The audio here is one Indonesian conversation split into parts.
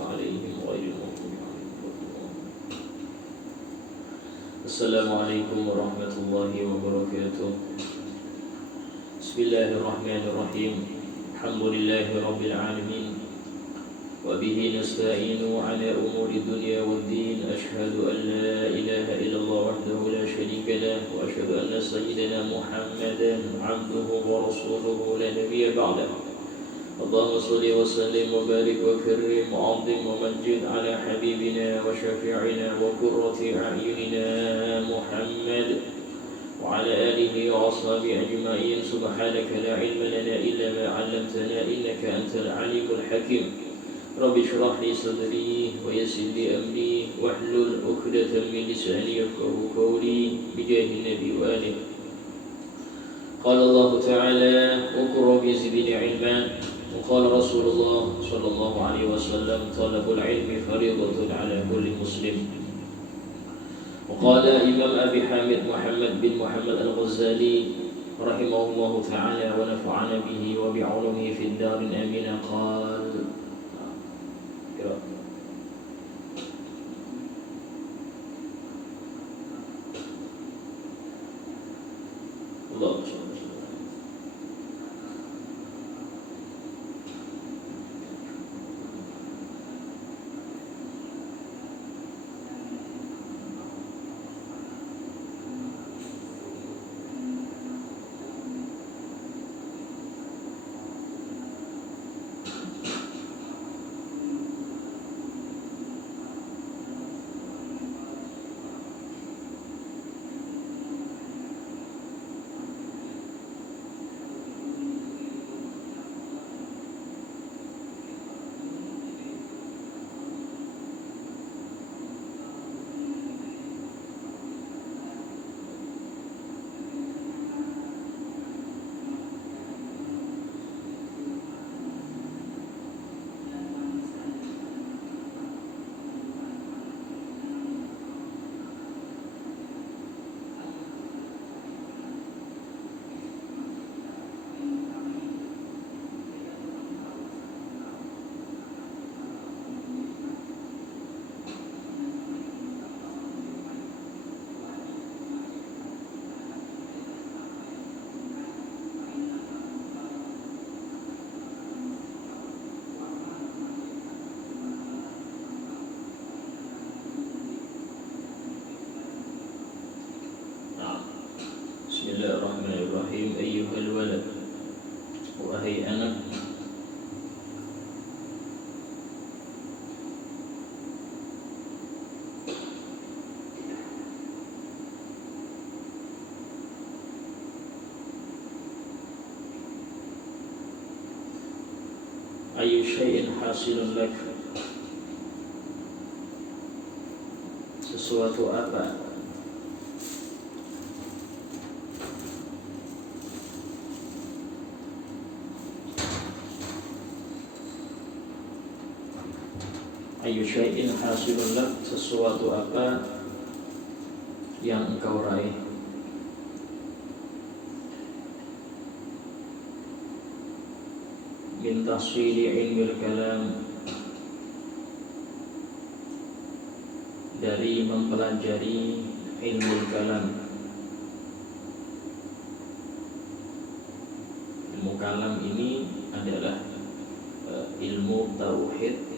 عليهم غير المغضوب عليهم. السلام عليكم ورحمة الله وبركاته. بسم الله الرحمن الرحيم. الحمد لله رب العالمين وبه نستعين على أمور الدنيا والدين. أشهد أن لا إله إلا الله وحده لا شريك له، وأشهد أن سيدنا محمدا عبده ورسوله لا نبي بعده. اللهم صل وسلم وبارك وكرم وعظم ومجد على حبيبنا وشفيعنا وقرة أعيننا محمد وعلى آله وأصحابه أجمعين. سبحانك لا علم لنا إلا ما علمتنا إنك أنت العليم الحكيم. رب اشرح لي صدري ويسر لي أمري واحلل عقدة من لساني يفقهوا قولي بجاه النبي وآله. قال الله تعالى: اقرأ بزدني علما. وقال رسول الله صلى الله عليه وسلم: طلب العلم فريضة على كل مسلم. وقال إمام أبي حامد محمد بن محمد الغزالي رحمه الله تعالى ونفعنا به وبعلومه في الدار آمين قال: الله Bismillahirrahmanirrahim. Ayyuhal walad, wahai anak, ayyu syai'in hasilun lak, sesuatu apa ayyu syai'in hasilun lak, sesuatu apa yang engkau raih, min tahsili ilmil kalam, dari mempelajari ilmu kalam. Ilmu kalam ini adalah ilmu tauhid,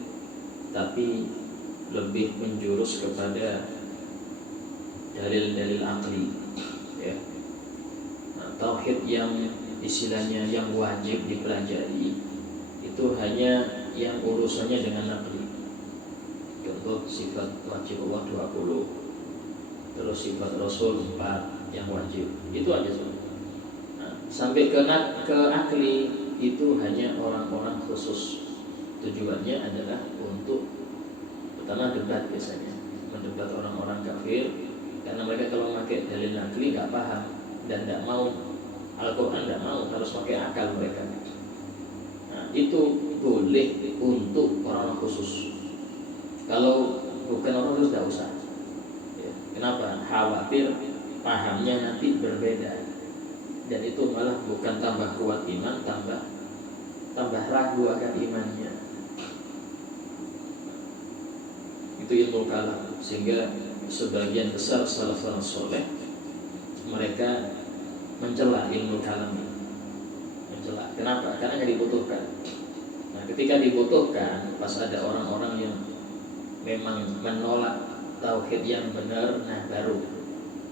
tapi lebih menjurus kepada dalil-dalil akli, ya. Nah, tauhid yang istilahnya yang wajib dipelajari itu hanya yang urusannya dengan akli. Contoh sifat wajib Allah 20, terus sifat Rasul 4 yang wajib, itu aja. Nah, sampai ke akli itu hanya orang-orang khusus. Tujuannya adalah untuk pertama debat, biasanya mendebat orang-orang kafir, karena mereka kalau pakai dalil akli nggak paham dan nggak mau Al-Quran, nggak mau, harus pakai akal mereka. Nah, itu boleh untuk orang khusus. Kalau bukan orang khusus nggak usah. Ya, kenapa? Khawatir pahamnya nanti berbeda, dan itu malah bukan tambah kuat iman, tambah ragu akan imannya. itu ilmu kalam. Sehingga sebagian besar salafus saleh mereka mencela ilmu kalam ini. Mencela. Kenapa? Karena nggak dibutuhkan. Nah, ketika dibutuhkan, pas ada orang-orang yang memang menolak tauhid yang benar, nah baru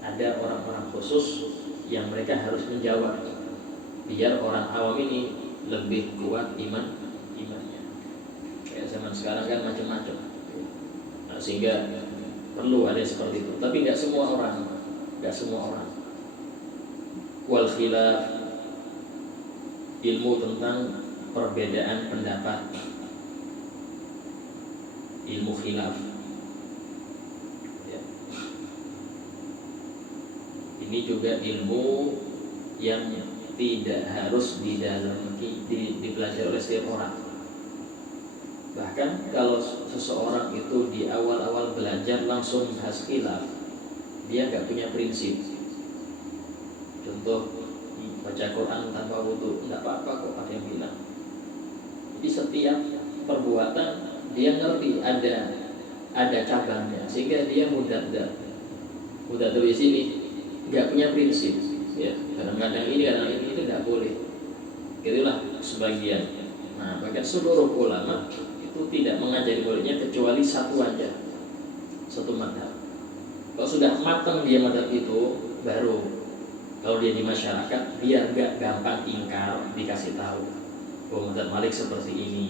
ada orang-orang khusus yang mereka harus menjawab biar orang awam ini lebih kuat imannya. Kayak zaman sekarang kan macam-macam. Nah, sehingga perlu ada seperti itu. Tapi nggak semua orang. Wal khilaf, ilmu tentang perbedaan pendapat, ilmu khilaf. Ya. Ini juga ilmu yang tidak harus dipelajari oleh setiap orang. Bahkan kalau seseorang itu di awal-awal belajar langsung bahas khilaf, dia nggak punya prinsip. Contoh, baca Quran tanpa wudu, nggak apa-apa kok, ada yang bilang. Jadi setiap perbuatan dia ngerti ada cabangnya, sehingga dia mudah dari sini, nggak punya prinsip. Ya, kadang-kadang ini itu nggak boleh. Itulah sebagian. Nah, bahkan seluruh ulama itu tidak mengajari muridnya kecuali satu aja, satu madhab. Kalau sudah matang dia madhab itu, baru kalau dia di masyarakat biar nggak gampang ingkar, dikasih tahu bahwa madhab Malik seperti ini,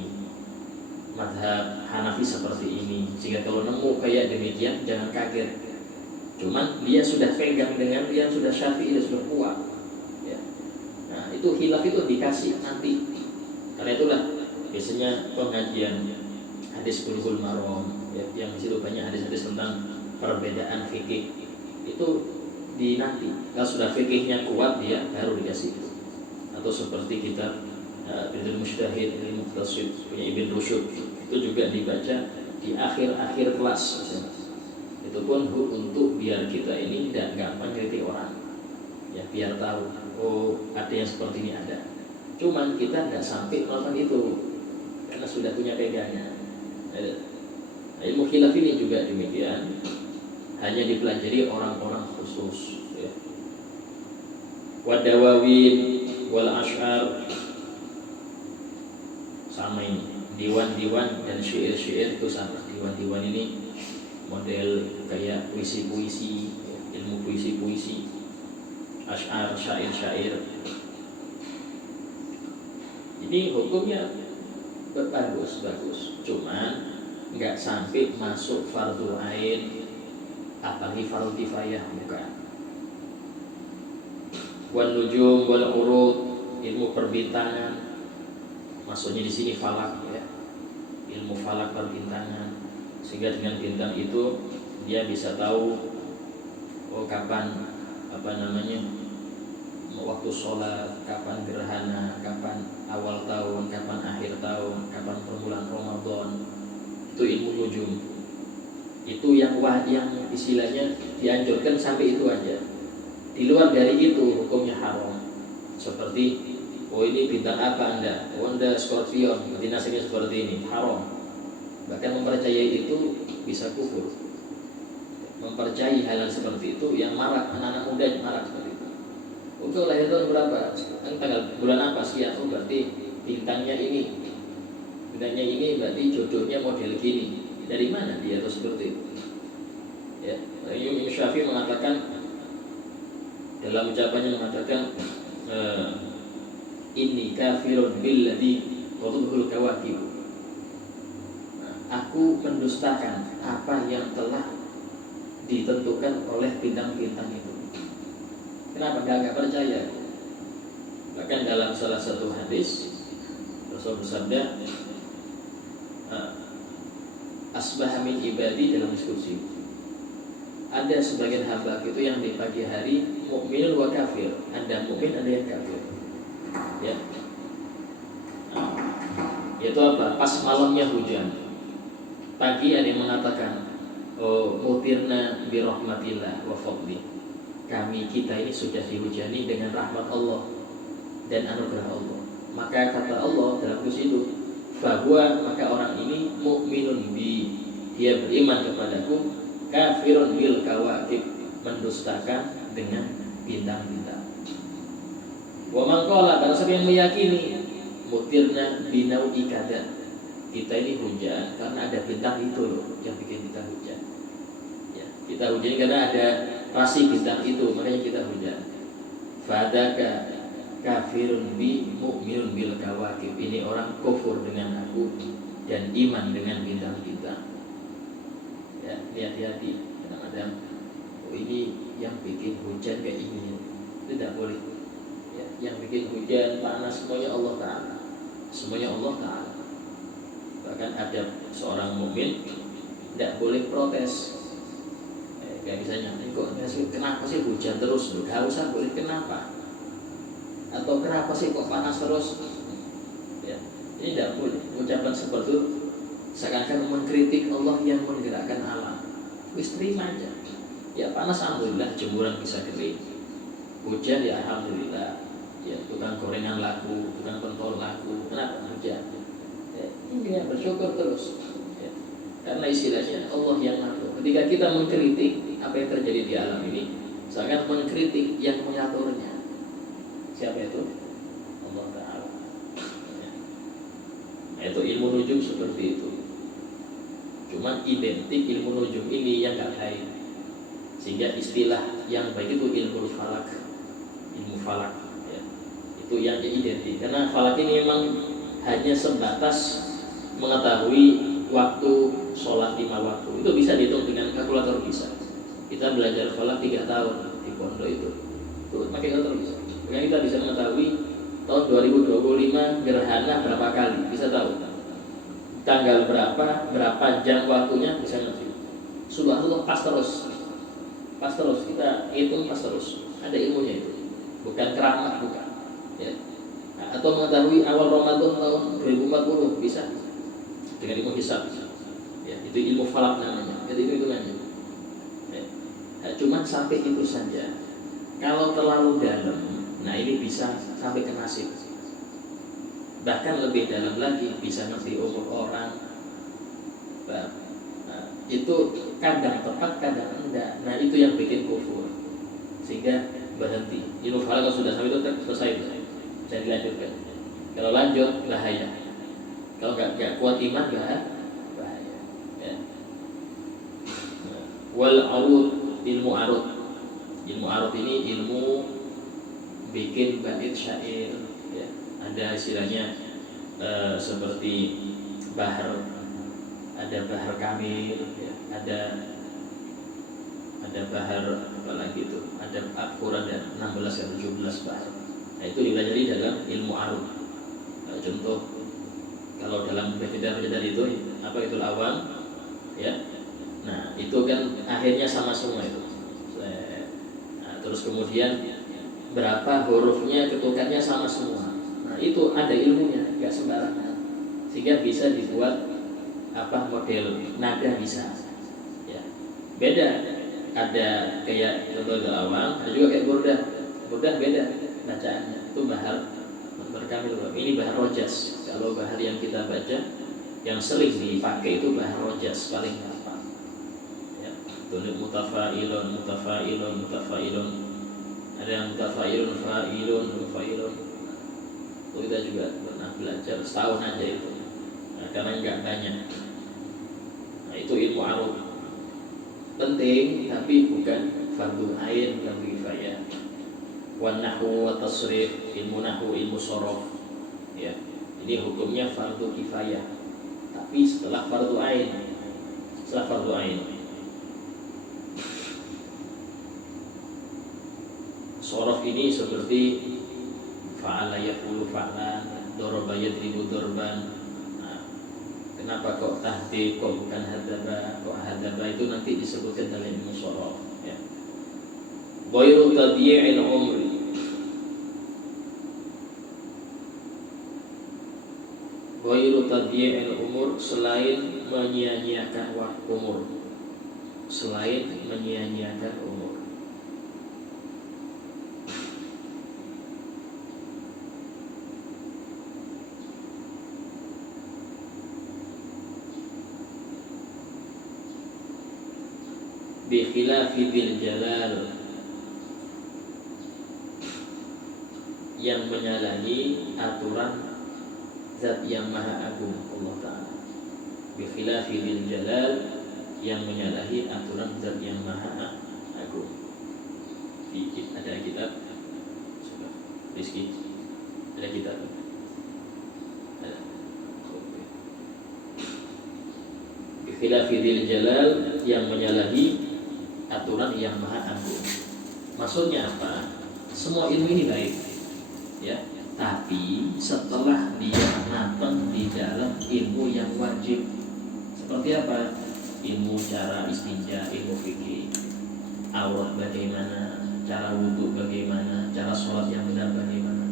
madhab Hanafi seperti ini, sehingga kalau nemu kayak demikian jangan kaget. Cuman dia sudah pegang dengan dia sudah Syafi'i, dia sudah kuat. Ya. Nah, itu khilaf itu dikasih nanti. Karena itulah biasanya pengajian hadis Bulughul Maram, ya, yang di situ banyak hadis-hadis tentang perbedaan fikih itu di nanti. Kalau sudah fikihnya kuat dia baru dikasih itu. Atau seperti kitab Bidul Mujtahid Ilmu Muqtasid punya Ibn Rushd, itu juga dibaca di akhir-akhir kelas. Itu pun untuk biar kita ini tidak gampang kritik orang, ya, biar tahu ada yang seperti ini ada. Cuman kita tidak sampai melakukan itu karena sudah punya pegangan. Ilmu khilaf ini juga demikian, hanya dipelajari orang-orang khusus. Ya. Wadawawin wal ash'ar, sama ini, diwan-diwan dan syair-syair itu sama. Diwan-diwan ini model kayak puisi-puisi, ilmu puisi-puisi, ash'ar, syair-syair. Ini hukumnya bagus. Cuman nggak sampai masuk fardu ain, apalagi fardu kifayah, bukan. Wan nujum wal urud, ilmu perbintangan, maksudnya di sini falak, ya, ilmu falak perbintangan, sehingga dengan bintang itu dia bisa tahu kapan waktu sholat, kapan gerhana, kapan awal tahun, kapan akhir tahun, kapan permulaan Ramadan. Itu ilmu nujum. Itu yang istilahnya dianjurkan sampai itu aja. Di luar dari itu hukumnya haram. Seperti ini bintang apa Anda? Anda Scorpio, berarti nasibnya seperti ini, haram. Bahkan mempercayai itu bisa kufur. Mempercayai hal seperti itu yang marak, anak-anak muda yang marak seperti itu. Untuk lahir tahun berapa? Tanggal bulan apa sekian? Berarti bintangnya ini berarti jodohnya model gini. Dari mana dia atau seperti itu? Ya, Imam Syafi'i mengatakan dalam ucapannya mengatakan inni kafirun billadzi tadhul kawakib. Aku mendustakan apa yang telah ditentukan oleh bintang-bintang itu. Kenapa? Gak percaya. Bahkan dalam salah satu hadis Rasul bersabda, asbaha min ibadi, dalam diskusi, ada sebagian hamba itu yang di pagi hari mukminun wa kafir, ada mukmin, ada yang kafir. Ya. Yaitu apa? Pas malamnya hujan, pagi ada yang mengatakan, mutirna bi rahmatillah wa fadli, kita ini sudah dihujani dengan rahmat Allah dan anugerah Allah. Maka kata Allah dalam hadis itu, bahwa maka orang ini mukminun bi, dia beriman kepadaku, kafirun bil kawakib, mendustakan dengan bintang-bintang. Wa man qala, barang siapa yang meyakini, mutirna binau'i kada, kita ini hujan karena ada bintang itu loh yang bikin kita hujan. Ya, kita hujan karena ada rasi bintang itu, makanya kita hujan. Fadaka kafirun bi mu'minun bil kawakib, ini orang kufur dengan aku dan iman dengan bintang-bintang. Ya, hati-hati. Kadang-kadang ini yang bikin hujan kayak ini, tidak boleh. Ya, yang bikin hujan panas semuanya Allah Ta'ala, semuanya Allah Ta'ala. Bahkan ada seorang mukmin tidak boleh protes. Kayak misalnya, kenapa sih hujan terus? Gak usah boleh kenapa. Atau kenapa sih kok panas terus? Ya, ini tidak boleh. Ucapan seperti itu seakan-akan mengkritik Allah yang menggerakkan alam. Wis terima aja. Ya panas alhamdulillah, jemuran bisa kering. Hujan ya alhamdulillah. Ya tukang gorengan laku, tukang pentol laku. Kenapa hujan? Ya, ini ya, bersyukur terus. Ya. Karena istilahnya Allah yang ngatur. Ketika kita mengkritik apa yang terjadi di alam ini, seakan mengkritik yang mengaturnya. Siapa itu? Allah Ta'ala. Ya. Itu ilmu nujum seperti itu. Cuma identik ilmu nujum ini yang gak baik, sehingga istilah yang baik itu ilmu falak. Ilmu falak ya. Itu yang identik. Karena falak ini memang hanya sebatas mengetahui waktu sholat 5 waktu. Itu bisa dihitung dengan kalkulator bisa. Kita belajar falak 3 tahun di pondok itu pakai kalkulator bisa. Kemudian kita bisa mengetahui tahun 2025 gerhana berapa kali, bisa tahu tanggal berapa jam waktunya, bisa ngerti. Subhanallah, pas terus kita hitung, pas terus. Ada ilmunya itu, bukan keramat, bukan ya. Nah, atau mengetahui awal Ramadan tahun 2040 bisa dengan ilmu hisab ya, itu ilmu falak namanya, jadi itu hitungannya ya. Nah, cuma sampai itu saja. Kalau terlalu dalam, nah ini bisa sampai ke nasib. Bahkan lebih dalam lagi, bisa ngerti umur orang. Nah, itu kadang tepat, kadang enggak. Nah itu yang bikin kufur, sehingga berhenti. Ilmu falak kalau sudah sampai itu selesai, bisa dilanjutkan. Kalau lanjut bahaya. Kalau enggak kuat iman bahaya. Ya. Wal arud, ilmu arud. Ilmu arud ini ilmu bikin bait syair ya. Ada istilahnya seperti bahar, ada bahar kamil ya. ada bahar apa lagi itu, ada Al-Quran dan 16 atau 17 bahar. Nah itu dipelajari dalam ilmu arud. Contoh kalau dalam beda itu apa itu awam ya. Nah itu kan akhirnya sama semua itu. Nah, terus kemudian berapa hurufnya, ketukannya sama semua. Nah itu ada ilmunya, nggak sembarangan, sehingga bisa dibuat apa model nada bisa ya. Beda, ada kayak contoh awal, ada juga kayak burdah beda bacaannya. Itu bahar berkamil, ini bahar rojas. Kalau bahar yang kita baca yang sering dipakai itu bahar rojas, paling gampang ya. Tulis mutafailun, ada yang mutafailun, fa'ilun. Itu kita juga pernah belajar setahun aja itu. Nah, karena enggak banyak. Nah, itu ilmu arud. Penting tapi bukan fardu ain, bukan kifayah. Wan nahwu wa tasrif, ilmu nahwu, ilmu sorof. Ya. Ini hukumnya fardu kifayah. Tapi setelah fardu ain. Sorof ini seperti fa'ala yaqulu fa'lan, daraba yadribu darban. Nah, kenapa kok tahdid, kok bukan hadaba? Kok hadaba itu nanti disebutkan dalam ilmu sorof ya. Ghairu tadyi'il umri, ghairu tadyi'il umur, selain menyia-nyiakan waktu umur, selain menyia-nyiakan umur. bi khilafi dzil jalal, yang menyalahi aturan zat yang maha agung Allah Ta'ala. Bi khilafi dzil jalal, yang menyalahi aturan zat yang maha agung. Ada kitab sudah Rizki, ada kitab ada. Bi khilafi dzil jalal, yang menyalahi aturan yang maha agung. Maksudnya apa? Semua ilmu ini baik, ya, tapi setelah dia matang di dalam ilmu yang wajib. Seperti apa? Ilmu cara istinja, ilmu fikih, aurat bagaimana, cara wudhu bagaimana, cara sholat yang benar bagaimana.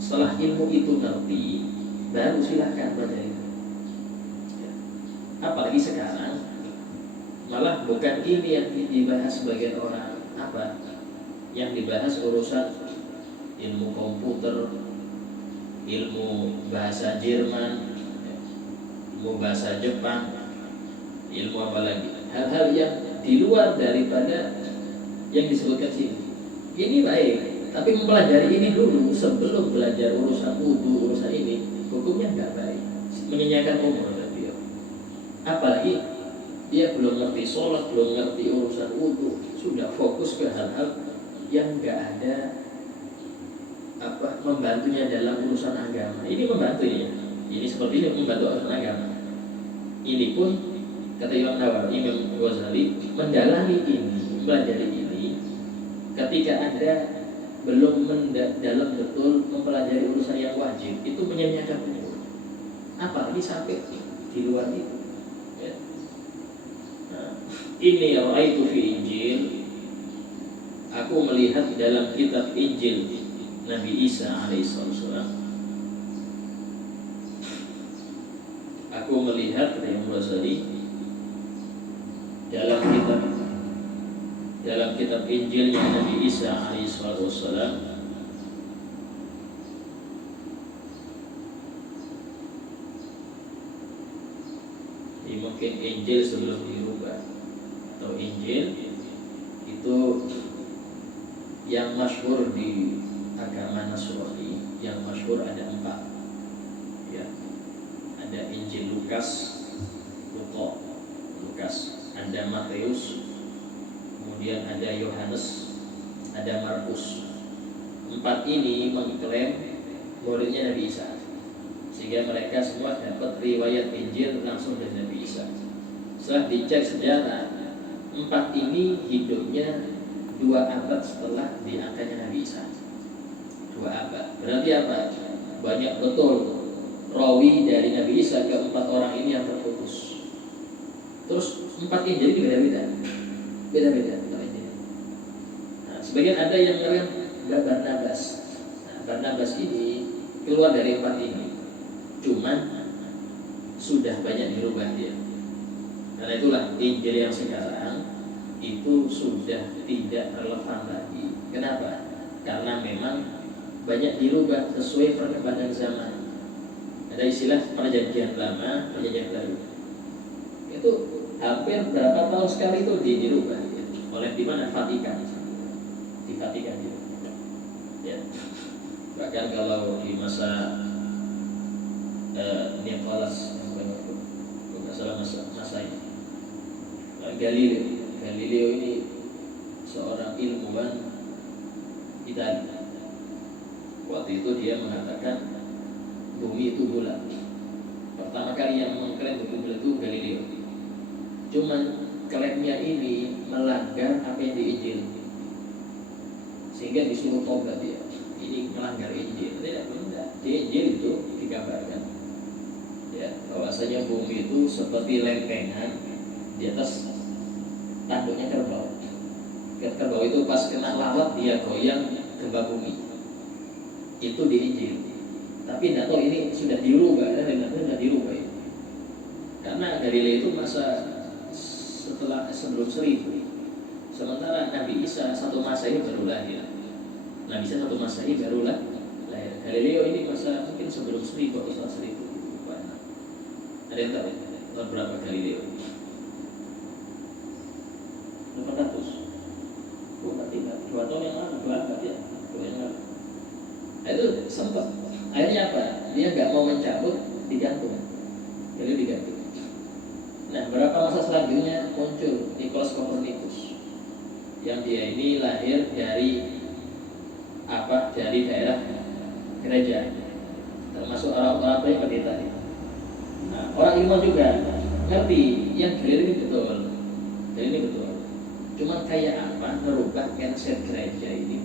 Setelah ilmu itu ngerti, baru silahkan baca itu. Ya. Apalagi sekarang malah bukan ini yang dibahas sebagian orang, apa? Yang dibahas urusan ilmu komputer, ilmu bahasa Jerman, ilmu bahasa Jepang, ilmu apa lagi? Hal-hal yang di luar daripada yang disebutkan sini. Ini baik, tapi mempelajari ini dulu sebelum belajar urusan wudu, urusan ini, hukumnya nggak baik, menyanyiakan umur dia. Apalagi dia belum ngerti sholat, belum ngerti urusan wudu, sudah fokus ke hal-hal yang nggak ada membantunya dalam urusan agama. Ini membantu ya. Ini seperti ini membantu urusan agama. Ini pun kata Imam Nawawi, Imam Ghazali mendalami ini, mempelajari ini ketika ada belum dalam betul mempelajari urusan yang wajib, itu menyanyiakan umur. Apalagi sampai di luar itu. Ya. Nah, ini ra'aitu fi Injil, aku melihat dalam kitab Injil Nabi Isa alaihissalam. Aku melihat kata Imam Ghazali dalam kitab Injilnya Nabi Isa alaihissalam, ini mungkin Injil sebelum dirubah, atau Injil itu yang masyhur di agama Nasrani, yang masyhur ada 4, ya. Ada Injil Lukas, ada Matius, kemudian ada Yohanes, ada Markus. 4 ini mengklaim muridnya Nabi Isa, sehingga mereka semua dapat riwayat Injil langsung dari Nabi Isa. Setelah dicek sejarah, 4 ini hidupnya 2 abad setelah diangkatnya Nabi Isa. 2 abad. Berarti apa? Banyak betul rawi dari Nabi Isa ke 4 orang ini yang terputus. Terus 4 Injil ini beda-beda. Nah, sebagian ada yang mengatakan Barnabas. Nah, Barnabas ini keluar dari 4 ini, cuman sudah banyak dirubah dia. Karena itulah Injil yang sekarang itu sudah tidak relevan lagi. Kenapa? Karena memang banyak dirubah sesuai perkembangan zaman. Ada istilah perjanjian lama, perjanjian baru. Itu hampir berapa tahun sekali itu dirubah ya, oleh di mana? Vatikan. Di Vatikan itu. Ya. Bahkan kalau di masa Nicholas, bukan salah masa ini, Galileo ini seorang ilmuwan Italia. Waktu itu dia mengatakan bumi itu bulat. Pertama kali yang mengklaim bumi bulat itu Galileo. Cuman klaimnya ini melanggar apa yang di Injil, sehingga disuruh tobat dia. Ini melanggar Injil. Tidak benar. Di Injil itu digambarkan, ya, bahwasanya bumi itu seperti lempengan di atas tanduknya kerbau. Kerbau itu pas kena lalat dia goyang gempa bumi. Itu di Injil. Tapi tidak tahu ini sudah dirubah, sudah dirubah ya. Karena Galileo itu masa sebelum 1000. Sementara Nabi Isa 1 Masehi baru lahir. Nabi Isa 1 Masehi baru lahir. Galileo ini masa mungkin sebelum 1000 atau setelah 1000. Ada yang tahu tahun berapa Galileo? tahun yang lalu, 24 ya, 2 yang lalu. Nah, itu sempat. Akhirnya apa? Dia nggak mau mencabut, digantung, jadi digantung. Nah, berapa masa selanjutnya muncul Nikolaus Kopernikus, yang dia ini lahir dari dari daerah gereja, termasuk orang-orang yang pendeta. Nah, orang ilmu juga ngerti yang gereja ini betul, Cuman kayak apa merubah mindset gereja ini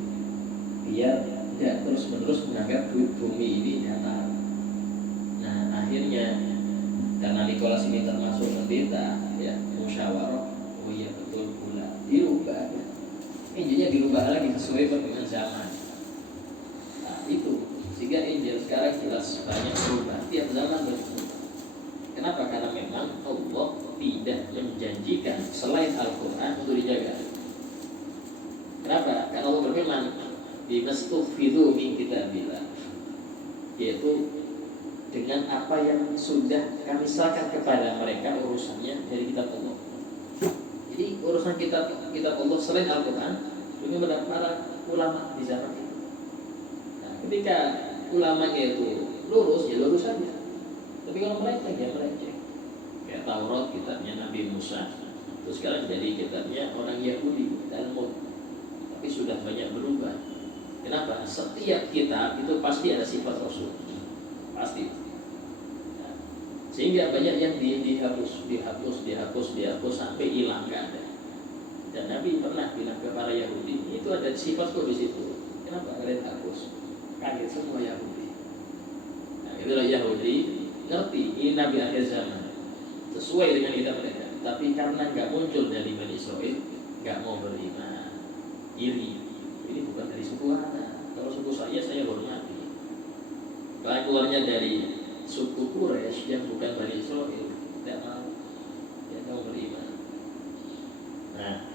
biar tidak terus-menerus menganggap bumi ini datar. Nah, akhirnya karena Nikolaus ini termasuk pendeta, ya musyawarah, oh iya betul pula, dirubah. Injilnya dirubah lagi sesuai dengan zaman. Nah, itu sehingga Injil sekarang jelas banyak berubah, tiap zaman berubah. Kenapa? Karena memang Allah tidak menjanjikan selain Al-Quran untuk dijaga. Kenapa? Karena Allah berfirman bimastufidu min kitabillah, yaitu dengan apa yang sudah kami serahkan kepada mereka urusannya dari kitab Allah. Jadi urusan kitab Allah selain Al-Quran ini mendapat para ulama di zaman itu. Nah, ketika ulamanya itu lurus, ya lurus saja. Tapi kalau melenceng, ya melenceng. Kayak Taurat kitabnya Nabi Musa, terus sekarang jadi kitabnya orang Yahudi, Talmud. Tapi sudah banyak berubah. Kenapa? Setiap kitab itu pasti ada sifat Rasul, pasti. Nah, sehingga banyak yang dihapus sampai hilang, nggak ada. Dan Nabi pernah bilang ke para Yahudi, itu ada sifatku di situ. Kenapa kalian hapus? Kaget semua Yahudi. Nah, itulah Yahudi ngerti ini Nabi akhir zaman, sesuai dengan kitab mereka. Tapi karena nggak muncul dari Bani Israil, nggak mau beriman, iri. Ini bukan dari suku mana? Kalau suku saya hormati. Kalau keluarnya dari suku Quraisy yang bukan Bani Israil, tidak mau beriman. Nah,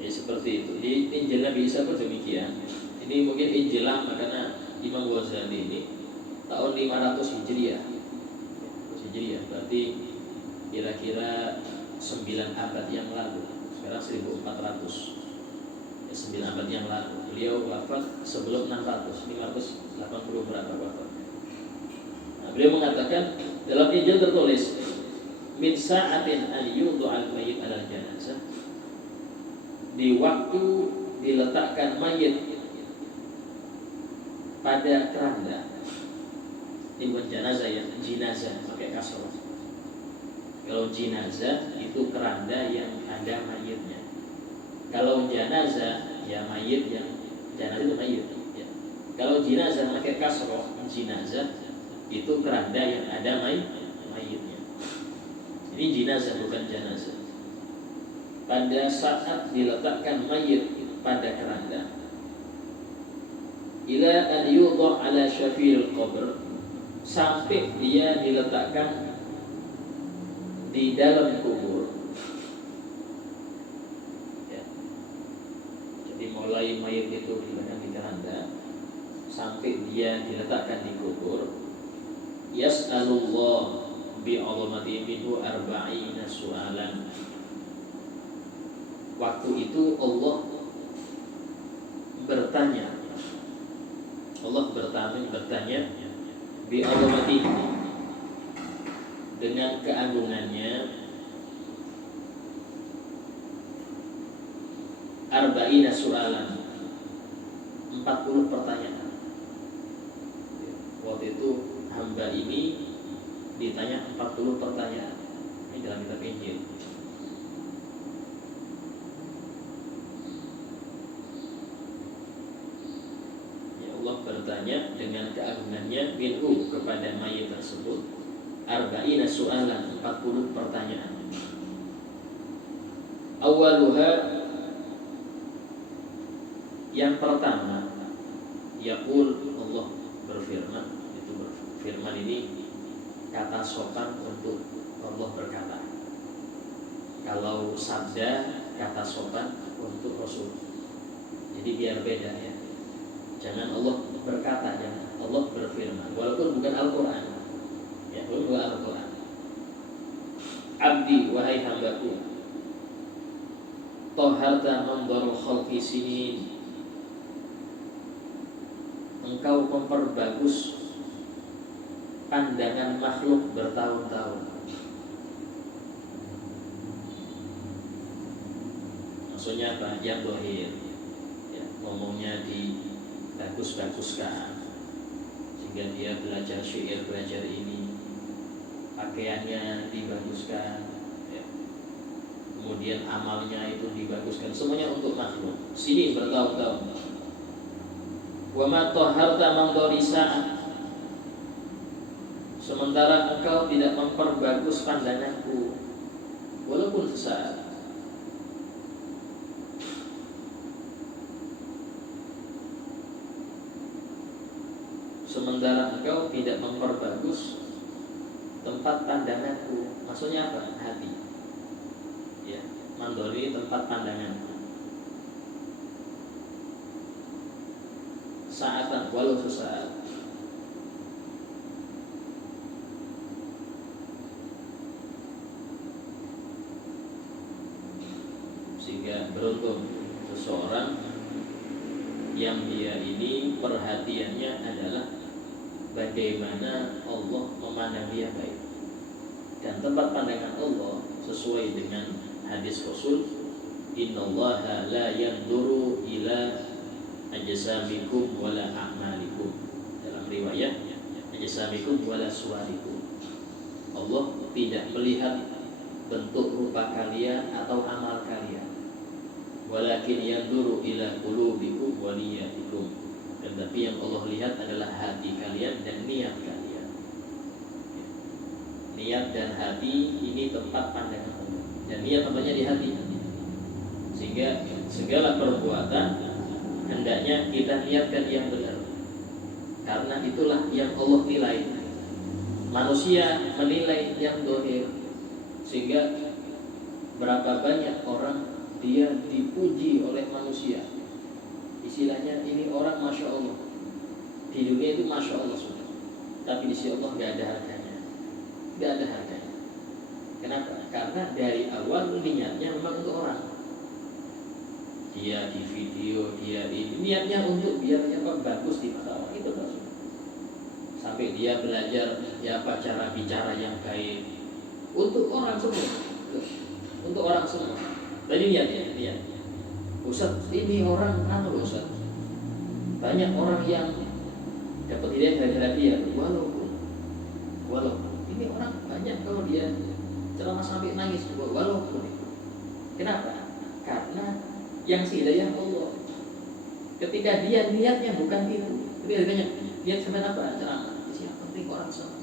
ya seperti itu. Di Injil Nabi Isa pun demikian. Ini mungkin Injil lama karena Imam Ghazali ini tahun 500 Hijriah. Berarti kira-kira 9 abad yang lalu. Sekarang 1400. 9 abad yang lalu. Beliau wafat sebelum 580 berapa wafat. Nah, beliau mengatakan dalam Injil tertulis min sa'atin an yudha'al mayyit 'alal janazah, di waktu diletakkan mayit pada keranda. Ini bukan jenazah ya, jinazah pakai kasroh. Kalau jinazah itu keranda yang ada mayitnya. Kalau janazah ya mayit yang janazah itu mayit. Ya. Kalau jinazah pakai kasroh, jinazah itu keranda yang ada mayitnya. Ini jinazah bukan janazah. Pada saat diletakkan mayit pada keranda, ila an yudha ala syafiril qabr, sampai dia diletakkan di dalam kubur. Ya. Jadi mulai mayit itu diletakkan di keranda sampai dia diletakkan di kubur, yas'alullah bi'azamati minhu arba'ina su'alan. Waktu itu Allah bertanya bi'azamati, dengan keagungannya, arba'ina su'alan, 40 pertanyaan. Waktu itu hamba ini ditanya 40 pertanyaan. Ini dalam kitab Injil. Ya, Allah bertanya dengan keagungannya minhu, kepada mayit tersebut, arba'ina su'alan, 40 pertanyaan. Awaluha, yang pertama, yaqul, Allah berfirman. Itu berfirman ini kata sopan untuk Allah berkata. Kalau sabda, kata sopan untuk Rasul. Jadi biar beda ya. Jangan Allah berkata, jangan Allah berfirman, walaupun bukan Al-Quran. Ya, walaupun bukan Al-Quran. Abdi, wahai hambaku, toharta mandarul khalqi sinin, engkau memperbagus pandangan makhluk bertahun-tahun. Maksudnya apa? Yang dohir, ya, ngomongnya dibagus-baguskan, sehingga dia belajar syair, belajar ini, pakaiannya dibaguskan, ya. Kemudian amalnya itu dibaguskan, semuanya untuk makhluk. Sini bertahun-tahun. Wa ma taharta man dorisa, sementara engkau tidak memperbagus pandanganku walaupun sesaat. Sementara engkau tidak memperbagus tempat pandanganku, maksudnya apa? Hati, ya, mandori tempat pandanganku. Saatan, walau sesaat. Sehingga beruntung seseorang yang dia ini perhatiannya adalah bagaimana Allah memandang dia baik. Dan tempat pandangan Allah sesuai dengan hadis Rasul, innallaha la yanzuru ila ajsamikum wala a'malikum. Dalam riwayat ajsamikum wala suwarikum. Allah tidak melihat bentuk rupa kalian atau amal kalian. Walakin yanzuru ila qulubikum wa niyatikum. Tetapi yang Allah lihat adalah hati kalian dan niat kalian. Niat dan hati ini tempat pandangan Allah. Dan niat tempatnya di hati. Sehingga segala perbuatan hendaknya kita niatkan yang benar, karena itulah yang Allah nilai. Manusia menilai yang dohir, sehingga berapa banyak orang dia dipuji oleh manusia, istilahnya ini orang masya Allah, di dunia itu masya Allah sudah, tapi di sisi Allah nggak ada harganya, nggak ada harganya. Kenapa? Karena dari awal niatnya memang untuk orang. Dia di video, dia ini niatnya untuk biar apa bagus di mata orang, itu maksud. Sampai dia belajar ya apa cara bicara yang baik untuk orang semua, untuk orang semua. Tadi niatnya, Ustaz, ini orang Ustaz, banyak orang yang dapat hidayah dari dia, walaupun ini orang banyak kalau dia ceramah sampai nangis, walaupun. Kenapa? Karena yang hidayah Allah. Ketika dia niatnya bukan itu, dia tanya, niat sampai apa? Ceramah. Yang penting orang sama,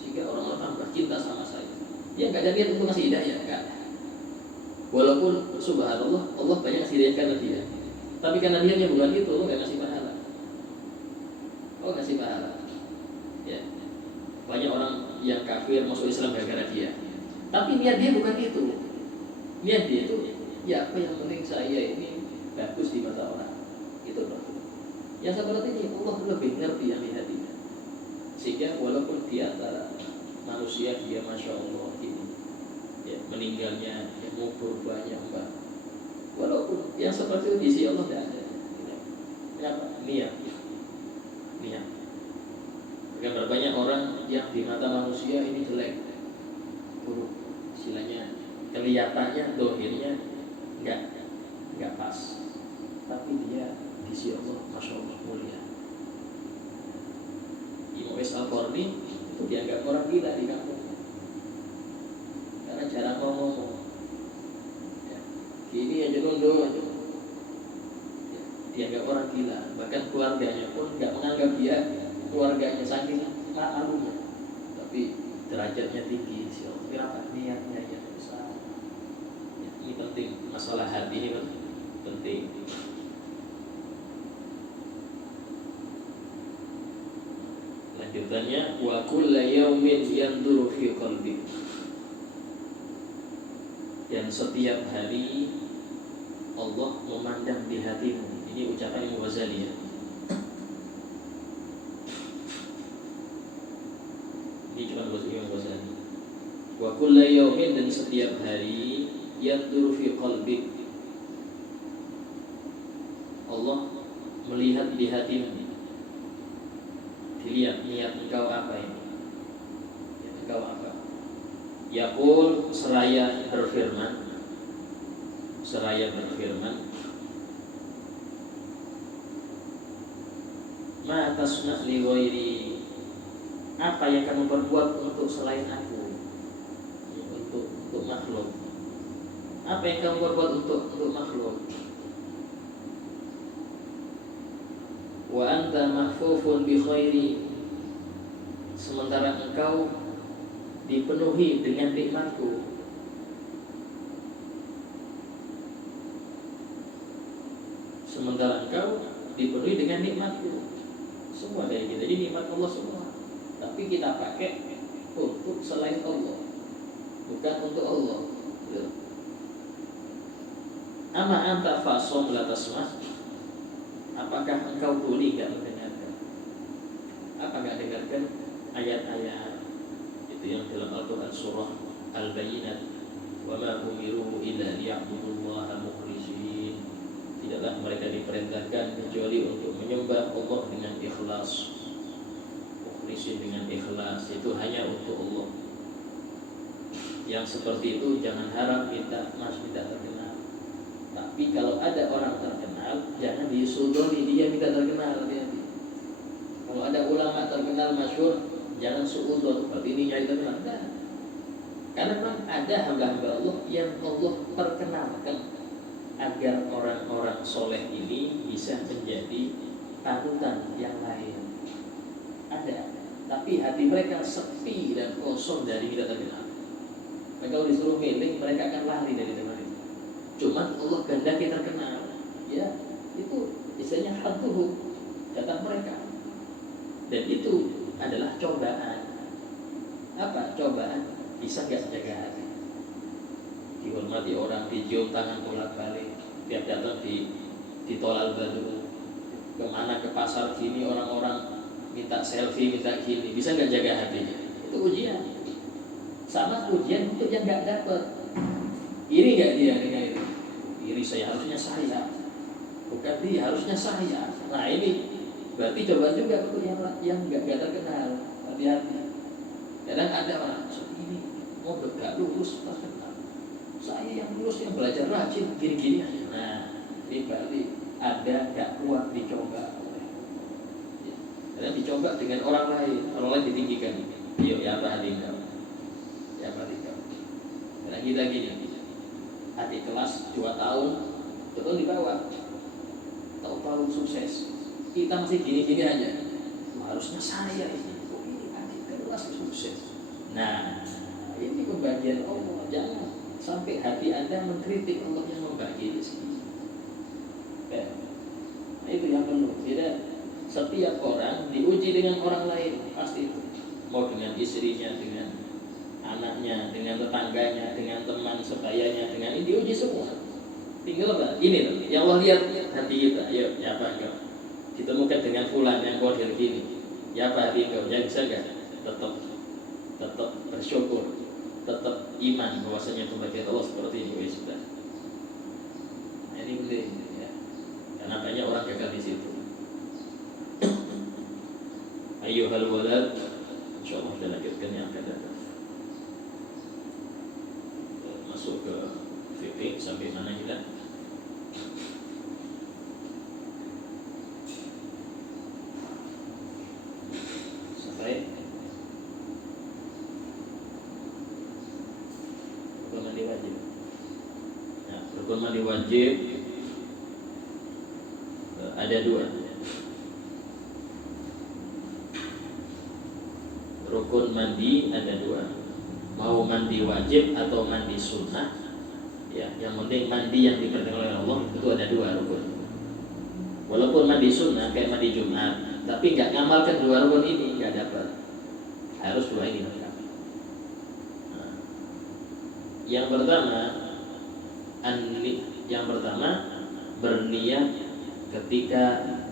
sehingga orang tambah cinta sama saya. Dia nggak ada niat untuk ngasih hidayah, kan? Walaupun subhanallah Allah banyak ngasih hidayah karena dia, tapi karena niatnya bukan itu, Allah nggak ngasih pahala. Allah ngasih pahala. Ya, banyak orang yang kafir masuk Islam gara-gara dia, tapi niat dia bukan itu. Niat dia itu ya apa yang penting saya ini bagus di mata orang, itu loh. Yang seperti ini Allah lebih ngerti yang di hatinya, sehingga walaupun di antara manusia dia masya Allah ini, ya, meninggalnya yang ngubur banyak mbak, walaupun yang seperti itu di sisi Allah tidak ada. Kenapa? Niat. Karena banyak orang yang di mata manusia ini jelek, buruk, istilahnya kelihatannya, dohirnya nggak pas, tapi dia di sisi Allah masya Allah mulia. Imam Al-Qarni itu dianggap orang gila di kampung karena jarang ngomong, ya, gini aja nunduk aja, ya, dianggap orang gila. Bahkan keluarganya pun nggak menganggap dia keluarganya, saking malunya, tapi derajatnya tinggi. Kenapa? Niatnya yang besar. Ini penting, masalah hati ini penting. Lanjutannya, wa kulla yaumin yanzuru fi qalbi, dan setiap hari Allah memandang di hatimu. Ini ucapan Imam Ghazali, ya. Ini cuma buat Imam Ghazali. Wa kulla yaumin, dan setiap hari yanzuru fi qalbik, Allah melihat di hatimu. Dilihat niat engkau apa ini. Niat engkau apa? Yaqul seraya berfirman, ma tasna' li ghairi, apa yang kamu perbuat untuk selain aku, untuk makhluk. Apa yang kamu perbuat untuk makhluk? Wa anta mahfufun bi khairi, sementara engkau dipenuhi dengan nikmatku. Sementara engkau dipenuhi dengan nikmatku. Semua dari kita, jadi nikmat Allah semua. Tapi kita pakai untuk selain Allah, bukan untuk Allah. Ama anta fasom la tasma', apakah engkau boleh tidak mendengarkan? Apa enggak dengarkan ayat-ayat itu yang dalam Al-Quran surah Al-Bayyinat, wa ma umiru illa liya'budullaha mukhlishin, tidaklah mereka diperintahkan kecuali untuk menyembah Allah dengan ikhlas. Mukhlishin dengan ikhlas, itu hanya untuk Allah. Yang seperti itu jangan harap kita tidak terkenal. Tapi kalau ada orang terkenal, jangan disudoni dia minta terkenal. Kalau ada ulama terkenal masyhur, jangan suudzon seperti ini nyari terkenal. Nah, karena memang ada hamba-hamba Allah yang Allah perkenalkan agar orang-orang soleh ini bisa menjadi panutan yang lain. Ada, tapi hati mereka sepi dan kosong dari tidak terkenal. Mereka kalau disuruh milih, mereka akan lari dari tempat itu. Cuma Allah kehendaki terkenal, ya itu istilahnya hadduhu, jatah mereka. Dan itu adalah cobaan. Apa cobaan? Bisa nggak jaga hati? Dihormati orang, dicium tangan bolak-balik, tiap datang ditolak badu, kemana ke pasar gini orang-orang minta selfie, minta gini, bisa nggak jaga hatinya? Itu ujian. Sama ujian untuk yang nggak dapat. Iri nggak dia dengan itu? Iri, saya harusnya saya, bukan dia harusnya saya. Nah ini berarti coba juga untuk yang nggak terkenal. Hati-hati. Kadang ada orang seperti ini, mau gak lulus pas kenal. Saya yang lulus, yang belajar rajin, gini-gini aja. Nah, ini berarti ada gak kuat dicoba. Dan dicoba dengan orang lain ditinggikan. Yuk, ya apa hati kau? Ya apa hati kau? Karena kita gini, adik kelas 2 tahun, betul di bawah, tahu-tahu sukses. Kita masih gini-gini aja. Harusnya saya ini, kok ini adik kelas sukses. Nah, ini pembagian Allah. Jangan sampai hati Anda mengkritik Allah yang membagi rezeki. Ya. Nah, itu yang perlu. Tidak setiap orang diuji dengan orang lain, pasti itu. Mau dengan istrinya, dengan anaknya, dengan tetangganya, dengan teman sebayanya, dengan ini diuji semua. Tinggal apa? Ini loh, yang Allah lihat hati kita. Ayo, ya apa engkau? Ditemukan dengan fulan yang model gini. Ya apa hati engkau? Yang bisa enggak? Tetap bersyukur, tetap iman bahwasanya pembagian Allah seperti ini. Sudah. Nah, ini penting ya. Karena banyak orang gagal di situ. Ayyuhal walad, insyaallah kita lanjutkan yang akan datang. Masuk ke fikih sampai mana kita? Sampai rukun mandi wajib. Nah, rukun mandi wajib ada 2. Rukun mandi ada 2. Mau mandi wajib atau mandi sunnah, ya, yang penting mandi yang diperintahkan oleh Allah itu ada 2 rukun. Walaupun mandi sunnah kayak mandi Jumat, tapi nggak ngamalkan 2 rukun ini nggak dapat. Harus 2 ini. Nah, yang pertama berniat ketika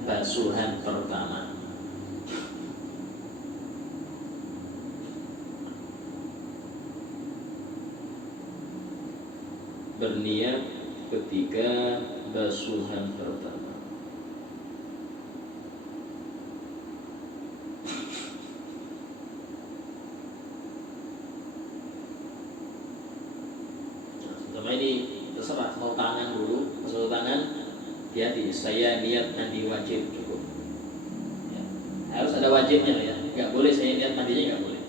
basuhan pertama. Berniat ketika basuhan pertama. Cuma ini terserah mau tangan dulu, masuk tangan, hati saya niat mandi wajib cukup. Ya. Harus ada wajibnya ya, nggak boleh saya niat mandinya nggak boleh.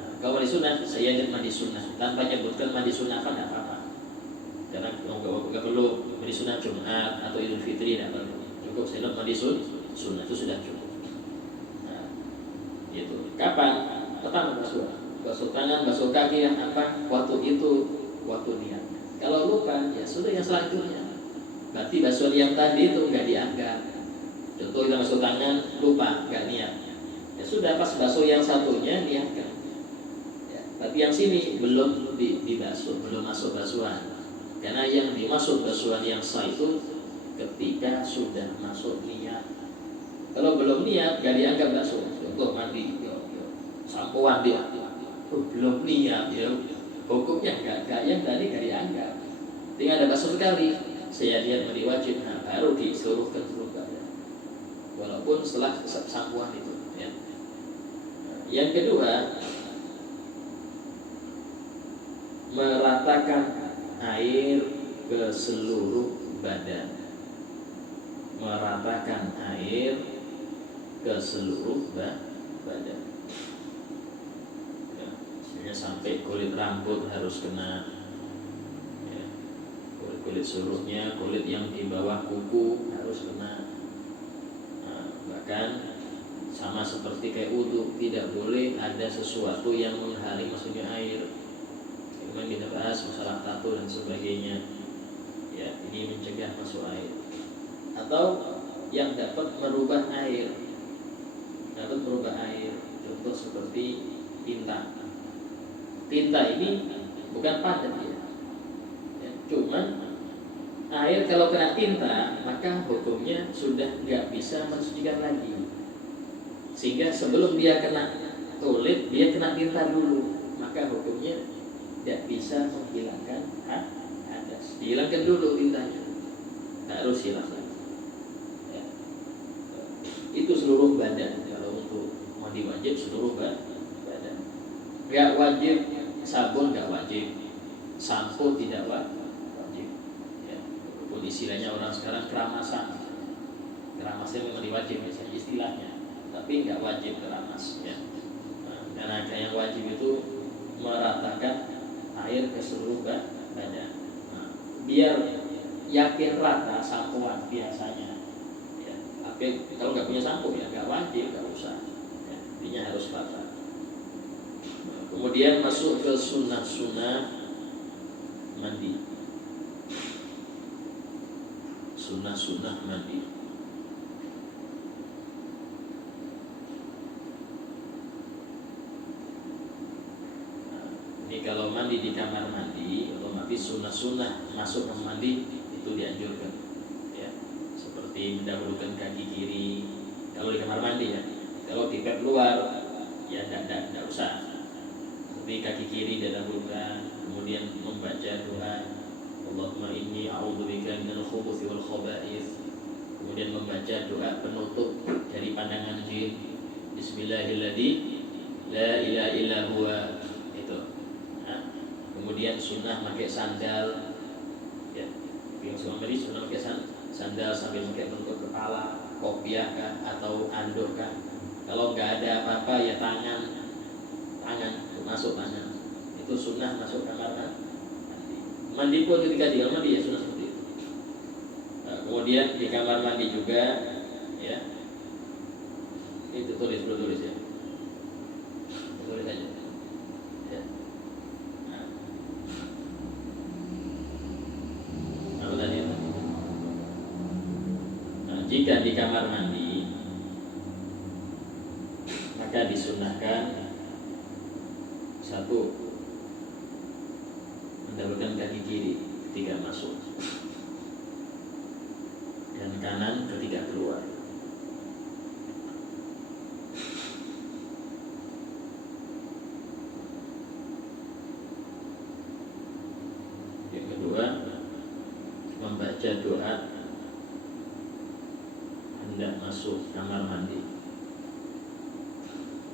Nah, kalau mandi sunnah, saya niat mandi sunnah tanpa menyebutkan mandi sunnah apa nggak apa-apa. Karena nggak perlu mandi sunnah Jumat atau Idul Fitri, nggak perlu. Cukup saya niat mandi sunnah itu sudah cukup. Nah, itu kapan? Pertama basuh tangan, basuh kaki, apa? Waktu itu, waktu niat. Kalau lupa, ya sudah yang selanjutnya. Berarti basuhan yang tadi itu nggak dianggap. Contoh kita basuh tangan, lupa, nggak niat. Ya sudah pas basuh yang satunya niatkan. Ya, tapi yang sini belum dibasuh, belum masuk basuhan. Karena yang dimaksud basuhan yang sah itu ketika sudah masuk niat. Kalau belum niat, nggak dianggap basuh. Contoh mandi, sampoan dia, belum niat ya. Hukumnya nggak yang tadi nggak dianggap. Tinggal ada basuh sekali. Saya lihat mandi wajib, nah baru disuruhkan ya. Walaupun setelah sampoan itu ya. Yang kedua, meratakan air ke seluruh badan. Meratakan air ke seluruh badan ya. Misalnya sampai kulit rambut harus kena ya. Kulit seluruhnya, kulit yang di bawah kuku harus kena. Nah, bahkan sama seperti kayak wudhu, tidak boleh ada sesuatu yang menghalang masuknya air. Kemudian kita bahas masalah tato dan sebagainya ya, ini mencegah masuk air. Atau yang dapat merubah air, contoh seperti tinta ini bukan padat ya, cuman air kalau kena tinta maka hukumnya sudah nggak bisa mensucikan lagi, sehingga sebelum dia kena kulit dia kena tinta dulu, maka hukumnya tidak bisa menghilangkan hadas. Dihilangkan dulu tintanya, harus hilang lagi ya. Itu seluruh badan. Kalau untuk mandi wajib seluruh badan. Nggak wajib sabun, nggak wajib sampo, tidak wajib ya. Walaupun istilahnya orang sekarang keramasan memang wajib misalnya istilahnya, tapi nggak wajib keramas ya. Nah, karena yang wajib itu meratakan air ke seluruh badan. Nah, biar yakin rata sampoan biasanya ya. Tapi kalau nggak punya sampo ya nggak wajib, nggak usah ya. Intinya harus rata. Nah, kemudian masuk ke sunnah mandi. Sunnah mandi. Ini kalau mandi di kamar mandi, otomatis sunnah masuk kamar mandi itu dianjurkan ya. Seperti mendahulukan kaki kiri kalau di kamar mandi ya. Kalau di pet luar ya tidak usah. Tapi kaki kiri didahulukan, kemudian membaca doa Allahumma inni a'udzubika minal khubuthi wal khaba'ith. Kemudian membaca doa penutup dari pandangan jin, Bismillahirrahmanirrahim, la ilaha illa huwa. Kemudian sunnah pakai sandal ya. Yang sunnah pakai sandal sambil pakai penutup kepala, kopiah kan atau anduk kan. Kalau nggak ada apa-apa ya tangan masuk tangan. Itu sunnah masuk kamar mandi. Mandi pun ketika di kamar mandi ya sunnah seperti itu. Nah, kemudian di kamar mandi juga ya. Itu tulis ya. Tulis aja. Ya. Jika di kamar mandi maka disunahkan satu, mendahulukan kaki kiri ketika masuk dan kanan ketika keluar. Yang kedua, membaca doa hendak masuk kamar mandi.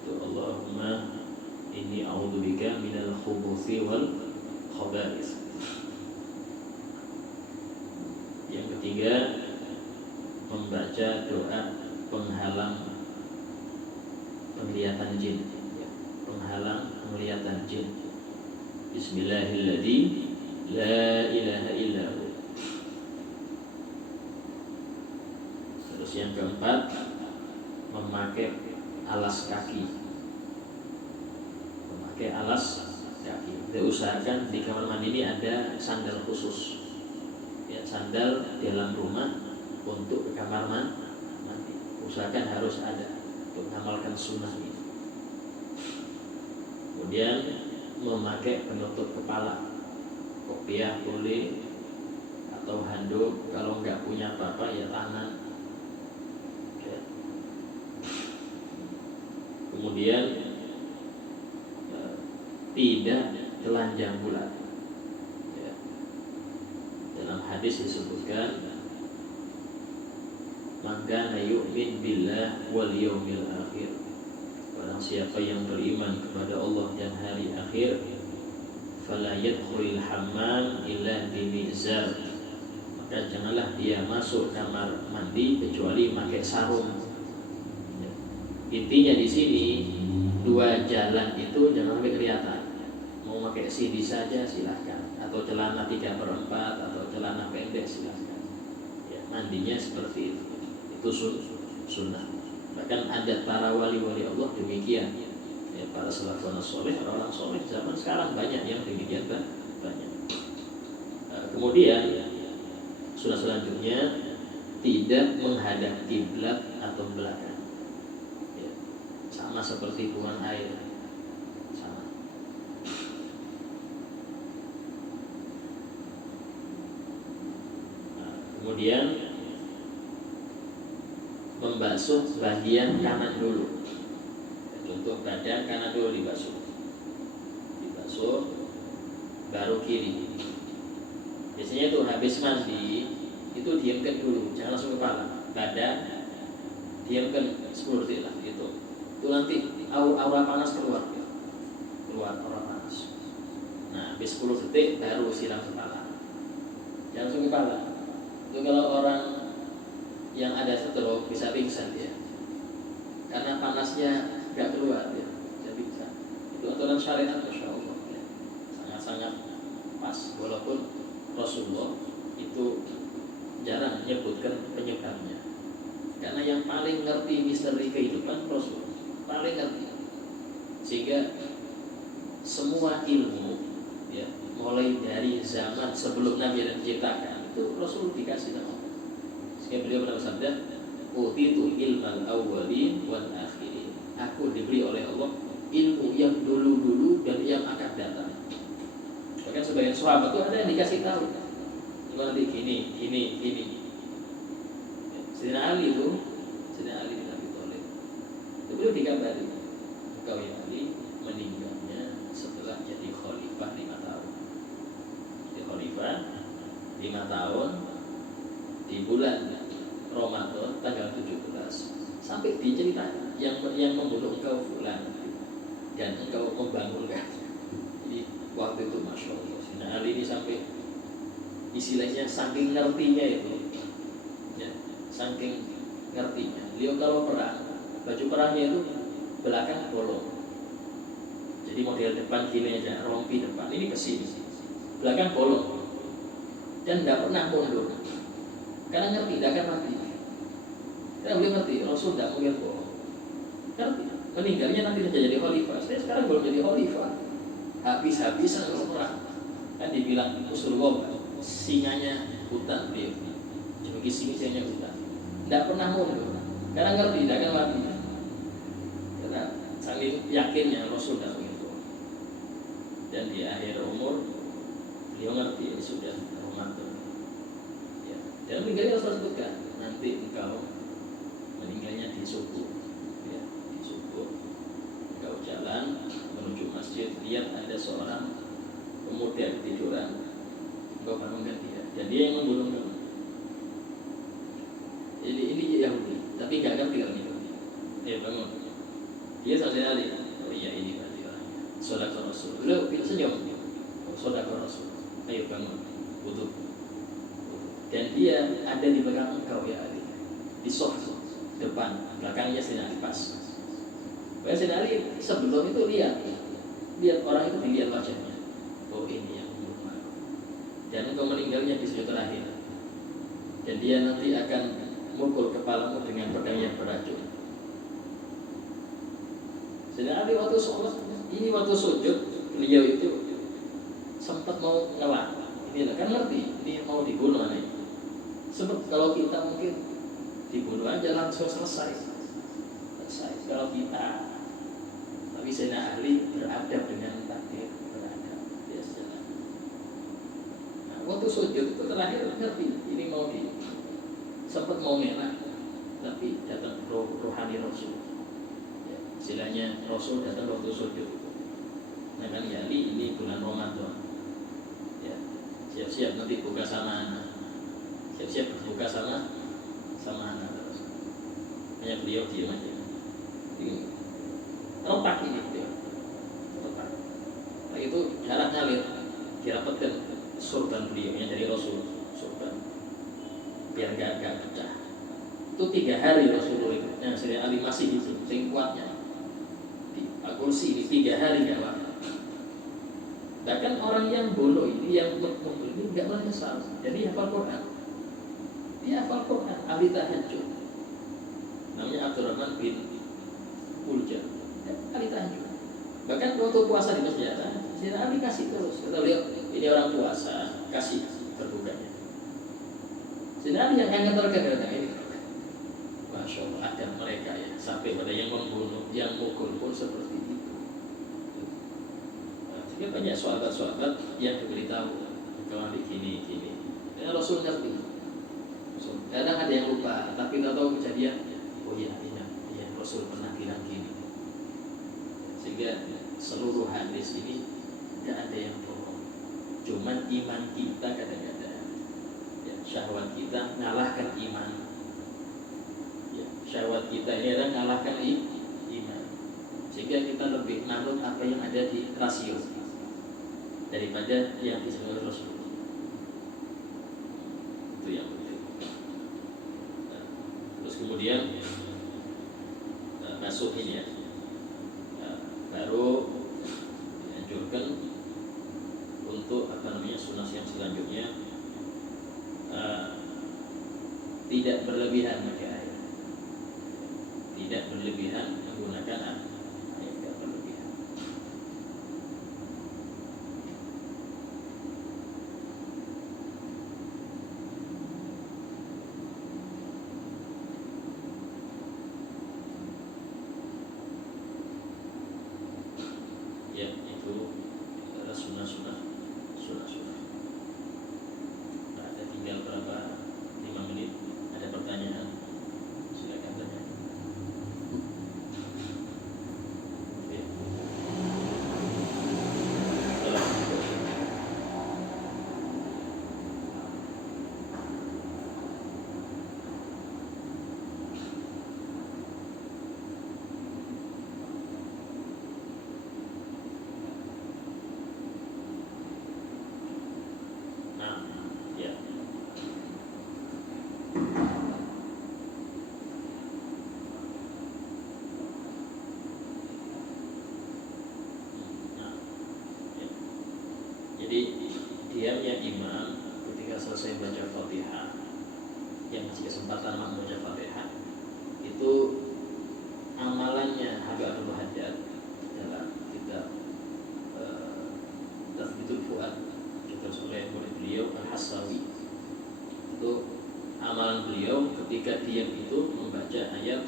Itu Allahumma inni a'udzubika minal khubuthi wal khaba'ith. la ilaha illahu. Terus yang keempat, memakai alas kaki. Memakai alas kaki. Kita usahakan di kamar mandi ini ada sandal khusus. Ya, sandal dalam rumah untuk ke kamar mandi. Usahakan harus ada untuk mengamalkan sunnah ini. Kemudian memakai penutup kepala, kopiah boleh, atau handuk. Kalau nggak punya apa-apa ya tangan. Ya. Kemudian tidak telanjang bulat. Ya. Dalam hadis disebutkan, maka yu'min billah wal yaumil akhir. Barang siapa yang beriman kepada Allah dan hari akhir, fala yadkhulul hammam illa bimizar. Maka janganlah dia masuk kamar mandi kecuali pakai sarung. Ya. Intinya di sini dua jalan itu jangan sampai kelihatan. Mau pakai CD saja silahkan, atau celana 3/4 atau celana pendek silahkan. Ya, mandinya seperti itu. Itu sunnah. Bahkan ada para wali-wali Allah demikian. Ya, para salafun soleh, orang-orang soleh zaman sekarang banyak yang demikian banyak. Kemudian sunnah selanjutnya tidak menghadap kiblat atau belakang. Ya, sama seperti buang air. Sama. Kemudian membasuh bagian kanan dulu. Untuk badan kanan dulu dibasuh, baru kiri. Biasanya tuh habis mandi itu diamkan dulu, jangan langsung kepala. Badan diamkan 10 detik lah gitu. Itu nanti aura panas keluar aura panas. Nah, habis 10 detik baru siram kepala. Jangan langsung kepala. Itu kalau orang yang ada stroke bisa pingsan dia, karena panasnya nggak keluar dia bisa pingsan. Itu aturan syariat, masya Allah, ya. Sangat-sangat pas. Walaupun Rasulullah itu jarang menyebutkan penyebabnya, karena yang paling ngerti misteri kehidupan Rasul, paling ngerti. Sehingga semua ilmu, ya, mulai dari zaman sebelum Nabi yang diciptakan itu Rasul dikasih sama. Sehingga beliau pernah bersabda, utitu ilmal awwalin wal akhirin. Aku diberi oleh Allah ilmu yang dulu-dulu dan yang akan datang. Bahkan sebagian sahabat itu ada yang dikasih tahu, nanti gini. Sayyidina Ali bin Abi Thalib itu beliau dikabari, engkau ya Ali meninggalnya setelah jadi khalifah 5 tahun. Jadi khalifah 5 tahun di bulan Ramadan tanggal 17 sampai diceritakan yang membunuh engkau fulan dan engkau membangunkan. Jadi waktu itu masya Allah, Sayyidina Ali ini sampai istilahnya saking ngertinya itu, ya, saking ngertinya. Beliau kalau perang, baju perangnya itu belakang bolong. Jadi model depan gini aja, rompi depan ini ke sini, belakang bolong, dan tidak pernah mundur. Karena ngerti, tidak akan mati. Karena beliau ngerti, Rasul tidak mungkin bohong. Ngerti, meninggalnya nanti saja jadi khalifah. Saya sekarang belum jadi khalifah, habis-habisan kalau perang. Kan dibilang usul gobal, singanya hutan dia. Sebagai singanya hutan, tidak pernah mundur. Karena ngerti, tidak akan mati. Karena saking yakinnya Rasul tidak mungkin bohong. Dan di akhir umur, beliau ngerti sudah Ramadan. Dan meninggalnya Rasul sebutkan, nanti engkau meninggalnya di subuh, ya, di subuh. Engkau jalan menuju masjid, lihat ada seorang pemuda tiduran, engkau bangunkan dia, dan dia yang membunuh kamu. Jadi ini Yahudi, tapi nggak ngerti kalau itu. Bangun. Dia selesai Ali. Oh iya, ini berarti orangnya. Saudara Rasul. Beliau senyum. Saudara Rasul. Ayo bangun, wudu. Dan dia ada di belakang engkau ya Ali, di sof depan, belakangnya Sayyidina Ali pas. Sayyidina Ali sebelum itu lihat orang itu, dilihat wajahnya. Oh ini yang membunuh dan engkau meninggalnya di sujud terakhir, dan dia nanti akan mukul kepalamu dengan pedang yang beracun. Sedang waktu sholat, ini waktu sujud, beliau itu sempat mau ngelak. Ini kan ngerti, ini mau dibunuh nih. Sebab kalau kita mungkin dibunuh aja langsung selesai. Kalau kita, tapi saya ahli beradab dengan takdir, beradab biasa. Nah, waktu sujud itu terakhir ngerti, ini mau sempat mau ngelak, tapi datang rohani Rasul. Ya, istilahnya Rasul datang waktu sujud. Nah kan ya ini bulan Ramadan. Ya, siap-siap nanti buka sama anak. Siap-siap buka sama anak terus. Hanya beliau diam aja. Teropak ini beliau. Teropak. Nah itu jarak ngalir dirapatkan surban beliaunya dari Rasul, surban biar gak pecah. Itu 3 hari Rasulullah itu. Nah, Sayyidina Ali masih hidup, sing kuatnya di kursi ini 3 hari gak wafat. Bahkan orang yang bodoh ini, yang mukmin ini gak menyesal. Jadi hafal Quran. Dia hafal Quran, ahli tahajud. Namanya Abdurrahman bin Uljah. Ahli tahajud. Bahkan waktu puasa di masjid, Sayyidina Ali kasih terus. Kata beliau, ini orang puasa, kasih berbukanya. Sayyidina Ali yang ngantarkan datang ini. Masya Allah, ada mereka ya, sampai pada yang membunuh, yang mukul pun seperti itu. Nah, banyak sahabat-sahabat yang diberitahu kalau gini. Dan Rasul ngerti. Kadang ada yang lupa, tapi tak tahu kejadian. Oh iya, Rasul pernah bilang gini. Sehingga seluruh hadis ini tidak ada yang bohong. Cuman iman kita kadang-kadang, ya, syahwat kita ngalahkan iman. Ya, syahwat kita ini adalah ngalahkan iman. Sehingga kita lebih manut apa yang ada di rasio daripada yang disebut Rasul. Itu yang penting. Nah, terus kemudian masuk ini ya, baru dianjurkan untuk sunnah yang selanjutnya tidak berlebihan pakai air, tidak berlebihan menggunakan air, tidak berlebihan. Ya, itu adalah sunnah-sunnah. Nah, ada tinggal berapa? 5 menit. Ada pertanyaan? Silakan tanya. Ya. Nah, ya. Jadi diamnya imam ketika selesai baca Fatihah, yang masih kesempatan membaca Fatihah, itu amalannya Habib Abdul Haddad dalam kitab Tathbitul Fuad ditulis oleh murid beliau Al-Hassawi. Itu amalan beliau ketika diam itu membaca ayat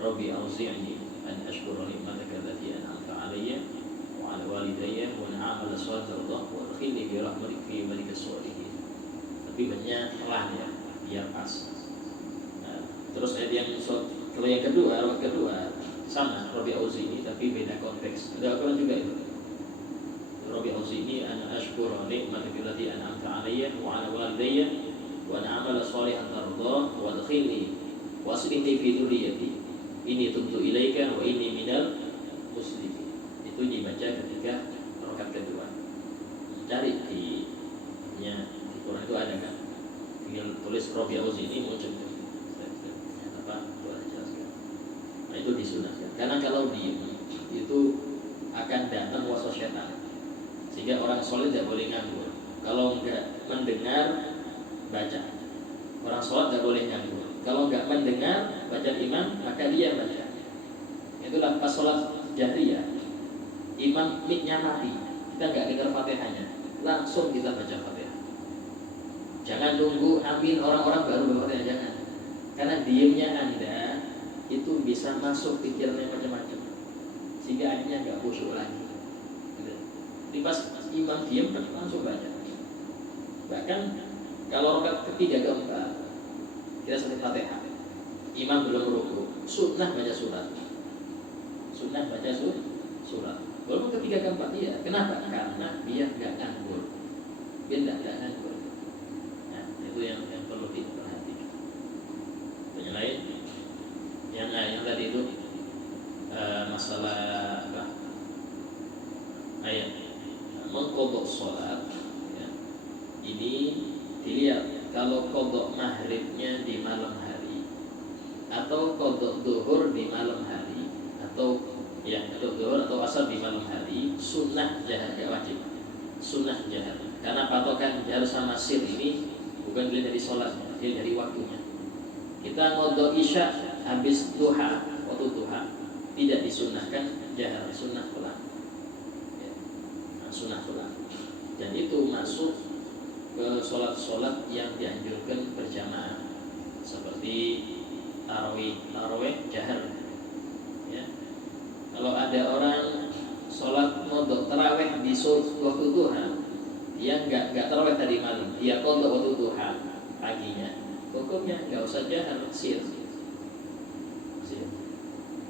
Rabbi auzi'ni an ashkura ni'mataka allati an'amta 'alayya wa 'ala walidayya wa an a'mala shalihan wa adkhilni bi rahmatika fi ibadika sholihin. Tapi banyak pelan ya, biar pas. Nah, terus ayat yang kalau yang kedua sama Rabbi auzi'ni tapi beda konteks. Ada Al-Quran juga itu. Rabbi auzi'ni an ashkura ni'mataka allati an'amta 'alayya wa 'ala walidayya wa an a'mala shalihan tardah wa adkhilni waslihni fi dzurriyyati ini tubtu ilaika wa inni minal muslimin. Itu dibaca ketika rakaat kedua. Cari di Quran itu ada kan? Tinggal tulis Rabbi auzi'ni muncul. Apa? Itu ada jelaskan. Nah, itu disunahkan. Karena kalau diam itu akan datang waswas setan. Sehingga orang soleh tidak boleh nganggur. Kalau enggak mendengar baca. Orang sholat nggak boleh nganggur. Kalau nggak mendengar baca imam, maka dia baca. Itulah pas sholat jahriyah, imam mic-nya mati, kita nggak dengar fatihahnya, langsung kita baca fatihah. Jangan nunggu amin orang-orang baru baca fatihah, jangan. Karena diamnya Anda itu bisa masuk pikirannya macam-macam, sehingga akhirnya nggak khusyuk lagi. Jadi pas imam diam langsung baca. Bahkan kalau rakaat ketiga keempat kita sampai fatihah, imam belum rukuk, sunnah baca surat. Sunnah baca surat. Walaupun ketiga keempat iya. Kenapa? Karena dia nggak nganggur. Dia nggak nganggur. Nah, itu yang perlu diperhatikan. Yang lain, yang tadi itu masalah apa? Ayat mengqadha sholat. Ya. Ini dilihat kalau qadha maghribnya di malam hari atau qadha zuhur di malam hari atau zuhur atau asar di malam hari, sunnah jahar, gak wajib. Sunnah jahar. Karena patokan jahar sama sir ini bukan dilihat dari sholatnya, dia dari waktunya. Kita qadha isya habis duha, waktu duha tidak disunnahkan jahar, sunnah pelan. Ya. Nah, sunnah pelan. Dan itu masuk ke sholat-sholat yang dianjurkan berjamaah seperti tarawih jahar. Ya. Kalau ada orang sholat qadha tarawih di waktu duha, dia nggak tarawih tadi malam, dia qadha waktu duha paginya, hukumnya nggak usah jahar, sir.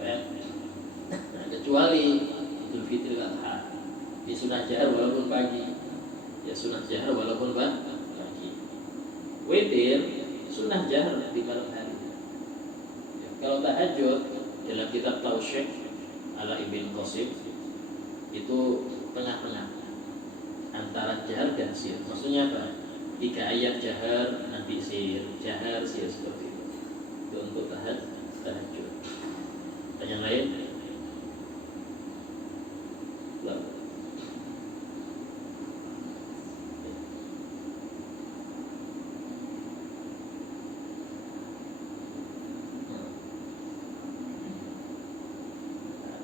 Nah, kecuali Idul Fitri Adha, di sunnah jahar walaupun pagi, ya sunnah jahar walaupun pagi. Witir sunnah jahar di malam hari. Ya, kalau tahajud dalam kitab Tausyih ala Ibn Qasim itu tengah-tengah antara jahar dan sir. Maksudnya apa? 3 ayat jahar, nanti sir, jahar, sir, seperti itu. Itu untuk tahajud. Dan yang lain? Lalu.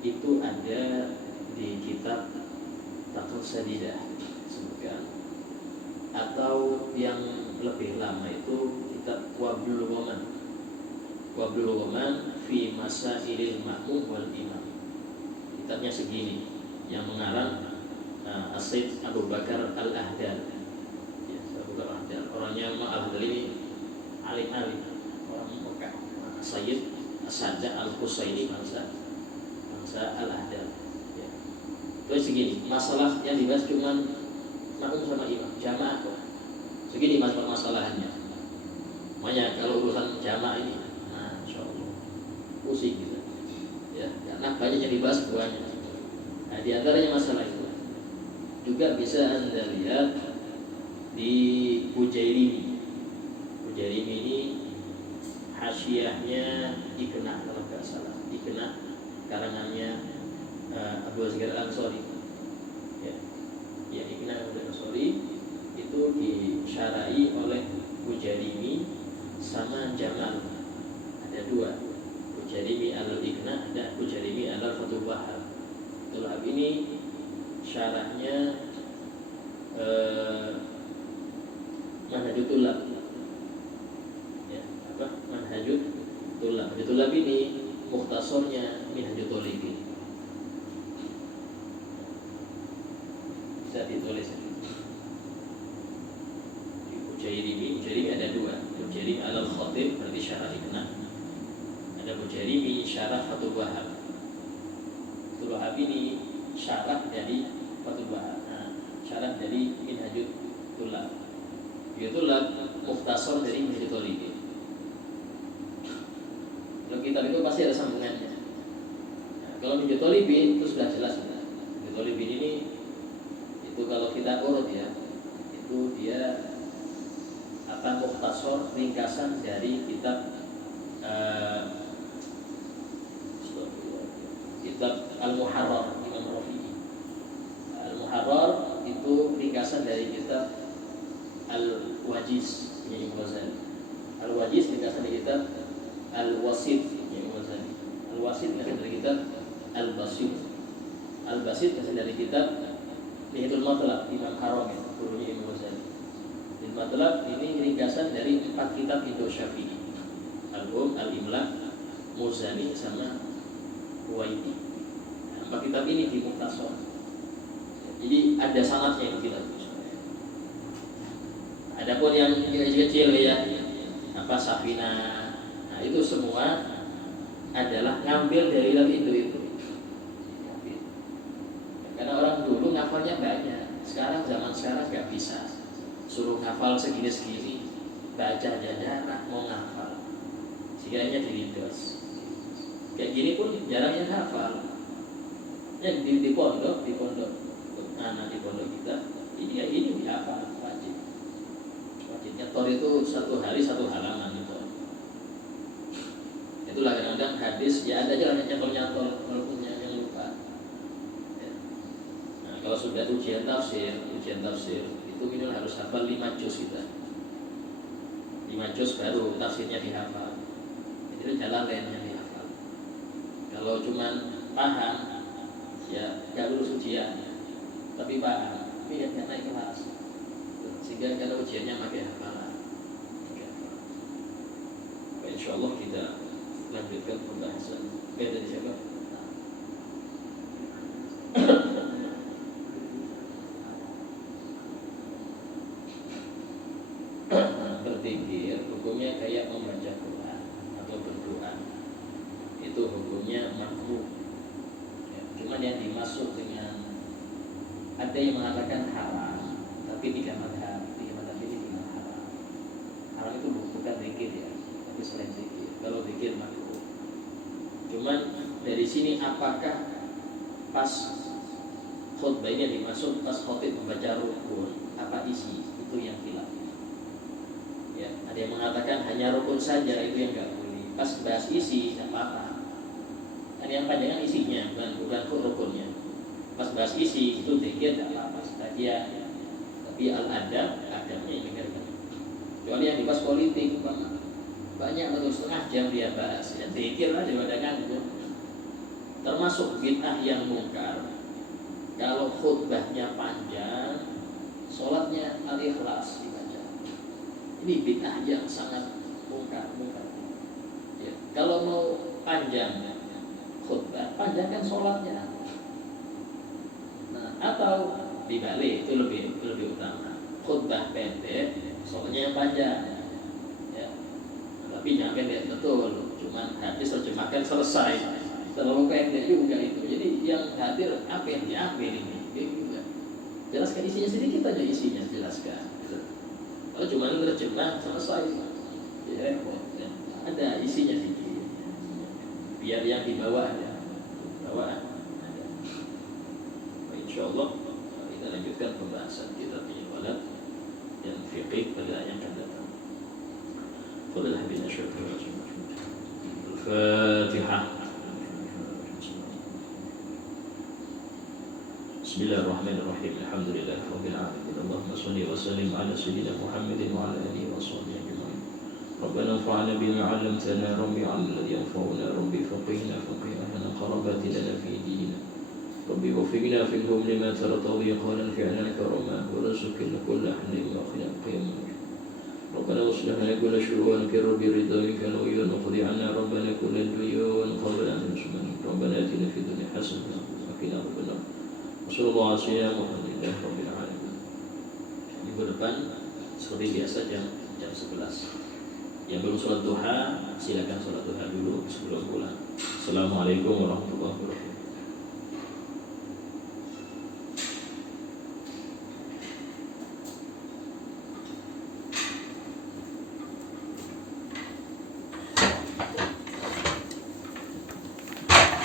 Itu ada di kitab Taqul Sadidah sebutkan, atau yang lebih lama itu kitab Wablul Waman fi Masailil Ma'mum wal Imam. Kitabnya segini, yang mengarang As-Said Abu Bakar Al-Ahdal. Ya, Abu Bakar Al-Ahdal. Orangnya Al-Ahdal ini alim-alim, orang Mekah. Sayyid As-Sajjah Al-Husaini bangsa Al-Ahdal. Ya. Terus segini, masalah yang dibahas cuma makmum sama imam, jamaah kok. Segini masalahannya. Makanya kalau urusan jamaah ini, Masya Allah, pusing gitu. Ya, karena banyak yang dibahas buahnya. Nah, di antaranya masalah itu juga bisa Anda lihat di Bujairimi. Bujairimi ini hasyiahnya Iqna, kalau nggak salah, Iqna karangannya Abu Asghar Al-Ansari. Ya, Iqna Abu Al-Ansari itu disyarai oleh Bujairimi sama Jamal. Ada 2, Bujairimi Al-Iqna dan Bujairimi Al-Fathul Wahhab. Fathul ini syarahnya Manhajut Tulab. Ya, apa? Manhajut Tulab. Manhajut Tulab ini mukhtasornya Minhajut Thalibin. Bisa ditulis di Bujairimi ada 2. Bujairimi Al-Khatib berarti syarah Iqna. Ada Bujairimi syarah Fathul Wahhab. Fathul Wahhab ini syarah dari Fathul Wahhab. Syarah dari Minhajut Tulab. Minhajut Tulab mukhtasar dari Minhajut Thalibin. Kalau kitab itu pasti ada sambungannya. Nah, kalau Minhajut Thalibin itu sudah jelas. Minhajut Thalibin ini itu kalau kita urut ya, itu dia mukhtasar ringkasan dari kitab Al-Muharrar Imam Rafi'i. Al-Muharrar itu ringkasan dari kitab Al-Wajiz Imam Ghazali. Al-Wajiz dikasih dari kitab Al-Wasit Imam Ghazali. Al-Wasit dikasih dari kitab Al-Basit. Al-Basit dikasih dari kitab Nihayatul Matlab Imam Haram, gurunya Imam Ghazali. Nihayatul Matlab ini ringkasan dari 4 kitab Indo Syafi'i, Al-Imla, Muzani, sama Huwaiti. 4 kitab ini di Mukhtasar. Jadi ada sanadnya yang kitab. Adapun yang kecil ya, apa Safina, nah itu semua adalah ngambil dari kitab itu. Karena orang dulu ngafalnya banyak, zaman sekarang nggak bisa. Suruh ngafal segini, baca aja jarang mau ngafal, sehingga diridos. Kayak gini pun jarang yang hafal. Yang di pondok anak di pondok kita ini kayak gini dihafal wajib. Nyetor itu 1 hari 1 halaman itu. Itulah kadang-kadang hadis ya ada aja nyetor walaupun yang lupa. Ya. Nah, kalau sudah ujian tafsir itu minimal harus hafal 5 juz kita. 5 juz baru tafsirnya dihafal. Itu jalan lainnya dihafal. Kalau cuman paham ya nggak lulus ujian, tapi paham, tapi ya nggak naik kelas. Sehingga kalau ujiannya pakai hafalan. Insya Allah kita lanjutkan pembahasan. Dari siapa? Berzikir hukumnya kayak membaca Quran atau berdoa. Itu hukumnya makruh. Ya, cuman yang dimaksud dengan ada yang mengatakan haram, tapi tidak madhab ini dengan haram. Haram itu bukan zikir ya, tapi selain zikir. Kalau zikir makruh. Cuman dari sini apakah pas khutbah ini dimaksud pas khotib membaca rukun apa isi, itu yang khilaf. Ya, ada yang mengatakan hanya rukun saja, itu yang nggak boleh. Pas bahas isi nggak apa-apa. Ada yang panjangan isinya, bukan rukunnya. Pas bahas isi itu zikir nggak apa-apa sebagian. Ya. Tapi adabnya yang dengarkan. Kecuali yang dibahas politik, banyak atau setengah jam dia bahas. Ya zikir lah daripada nganggur. Termasuk bid'ah yang mungkar. Kalau khutbahnya panjang, sholatnya al-ikhlas dibaca. Ini bid'ah yang sangat mungkar. Ya. Kalau mau panjang khutbah, panjangkan sholatnya. Nah, atau dibalik itu lebih utama. Khutbah pendek, sholatnya yang panjang. Ya. Tapi jangan pendek betul, cuman hadis terjemahkan selesai. Terlalu pendek juga itu. Jadi yang hadir apa yang diambil ini? Juga. Jelaskan isinya sedikit aja, isinya jelaskan. Kalau cuma terjemah selesai, ya repot. Ya. Ada isinya sedikit. Biar yang dibawa ada. Bawaan ada. Insya Allah kita lanjutkan pembahasan kitab Al-Walad dan fiqih pada yang akan datang. Qul habina syukur. Al-Fatihah. Bismillahirrahmanirrahim. Alhamdulillah rabbil alamin. Allahumma shalli wa sallim ala sayyidina Muhammadin wa ala alihi wa sahbihi ajma'in. Rabbana anfa'na bima 'allamtana, rabbi 'allimna alladhi yanfa'una, rabbi faqihna ahla qarabati lana fi dinina. Rabbi waffiqna fihum lima tartadi qawlan fi'lan karama wa rizqna kulla hamdin wa qiyam. Rabbana aslih lana kulla shurwana rabbi ridwanika wa yuqdi 'anna rabbana kulla duyun qabla an nusman. Rabbana atina fid dunya hasanah wa qina adzabannar. Sallallahu alaihi wasallam. Minggu depan seperti biasa jam 11. Yang belum sholat duha silakan sholat duha dulu sebelum pulang. Assalamualaikum warahmatullahi wabarakatuh.